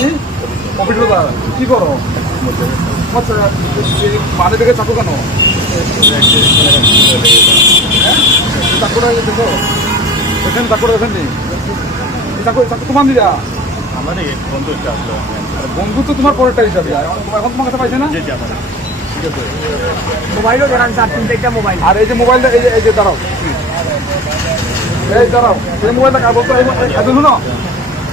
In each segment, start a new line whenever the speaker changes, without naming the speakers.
বাড়ি কম্পিউটার দা কি করো আচ্ছা এই বাড়ি থেকে চাকু কেন হ্যাঁ চাকুটা দেখো এখানে চাকুটা দেখেন নি চাকু চাকু তোমার
আমার বন্ধু
তো তোমার পরেরটা হিসাবে আর এখন তোমার কাছে পাইছে না
জি আমার
মোবাইলও দেখান চার তিনটা মোবাইল
আর এই যে মোবাইলটা এই যে এই যে দাঁড়াও এই দাঁড়াও এই মোবাইলটা কার বলতো এই শুনো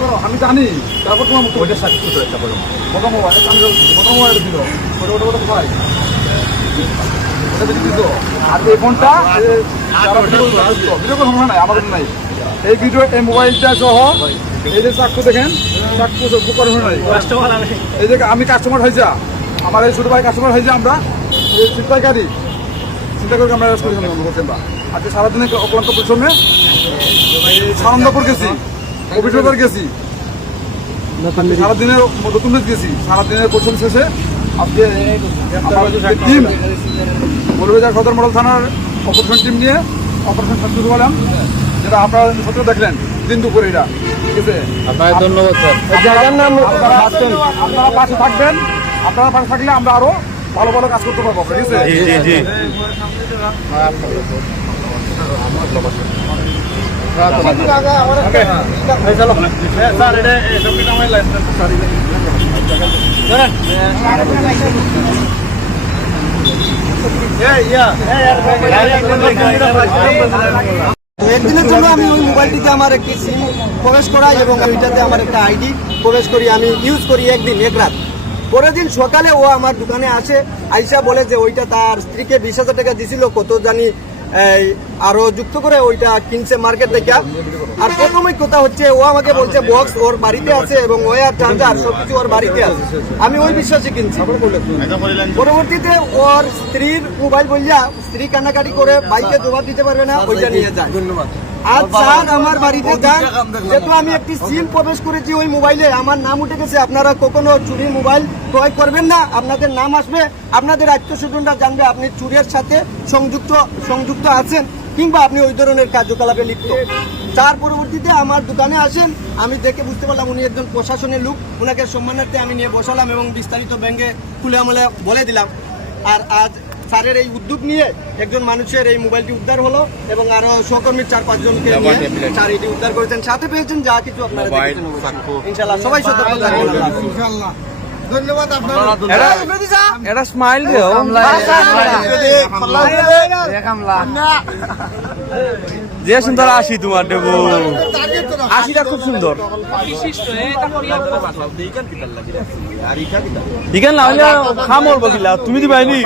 করো, আমি জানি। তারপর তোমার মুখ
ওইটা সাথে ছোট একটা বড়
কত মোবাইল আমি কত মোবাইল দিল। ওটা ওটা ওটা কোথায় ওটা বেশি দিত আর এই ফোনটা ভিডিও নাই আমাদের নাই। এই ভিডিও এই মোবাইলটা সহ এই যে দেখেন বুক করে নাই। এই যে আমি কাস্টমার হয়েছে আমার এই ছোট ভাই কাস্টমার হয়েছে আমরা। এই চিন্তাকারী চিন্তা করে আমরা আজকে সারাদিনে অক্লান্ত পরিশ্রমে? সানন্দপুর গেছি। অভিযোগের গেছি। সারাদিনের নতুন গেছি। সারাদিনের পরিশ্রম শেষে আজকে টিম বলবেজার সদর মডেল থানার অপারেশন টিম নিয়ে অপারেশন শুরু করলাম। যেটা আপনারা সত্য দেখলেন দিন দুপুরে এটা। ঠিক আছে?
আপনাকে ধন্যবাদ স্যার।
আপনারা আপনারা পাশে থাকবেন। আপনারা পাশে থাকলে আমরা আরও ভালো ভালো কাজ করতে পারব। ঠিক আছে?
জি জি জি স্যার এটা সব কিছু আমার লাইসেন্স স্যার
একদিনের জন্য আমি ওই মোবাইলটিতে আমার একটি সিম প্রবেশ করাই এবং ওইটাতে আমার একটা আইডি প্রবেশ করি, আমি ইউজ করি একদিন, এক রাত। পরের দিন সকালে ও আমার দোকানে আসে, আইসা বলে যে ওইটা তার স্ত্রীকে বিশ হাজার টাকা দিছিল, কত জানি আরও যুক্ত করে ওইটা কিনছে মার্কেট থেকে আর প্রথমে কথা হচ্ছে, ও আমাকে বলছে বক্স ওর বাড়িতে আছে এবং ওয়ার চার্জার সবকিছু ওর বাড়িতে আছে। আমি ওই বিশ্বাসে কিনছি। পরবর্তীতে ওর স্ত্রীর মোবাইল বললা স্ত্রী কান্নাকাটি করে বাইকে জবাব দিতে পারবে না, ওইটা নিয়ে যায়। ধন্যবাদ আজ স্যার আমার বাড়িতে যান। যেহেতু আমি একটি সিম প্রবেশ করেছি ওই মোবাইলে, আমার নাম উঠে গেছে। আপনারা কখনো চুরির মোবাইল ক্রয় করবেন না, আপনাদের নাম আসবে। আপনাদের আত্মস্বজনরা জানবে আপনি চুরির সাথে সংযুক্ত সংযুক্ত আছেন কিংবা আপনি ওই ধরনের কার্যকলাপে লিপ্ত। তার পরবর্তীতে আমার দোকানে আসেন। আমি দেখে বুঝতে পারলাম উনি একজন প্রশাসনের লোক। ওনাকে সম্মানার্থে আমি নিয়ে বসালাম এবং বিস্তারিত ব্যাংকে খুলে আমলে বলে দিলাম। আর আজ স্যারের এই উদ্যোগ নিয়ে একজন মানুষের এই মোবাইলটি উদ্ধার হলো এবং আরও সহকর্মীর চার পাঁচজনকে নিয়ে স্যার এটি উদ্ধার করেছেন। সাথে পেয়েছেন যা কিছু আপনারা দেখেছেন ইনশাআল্লাহ সবাই সতর্ক থাকবেন
এটা স্মাইল দিও। যে সুন্দর আসি তোমার দেবো। আশিটা খুব সুন্দর। ইখান না খামর বকিলা তুমি দিবাইনি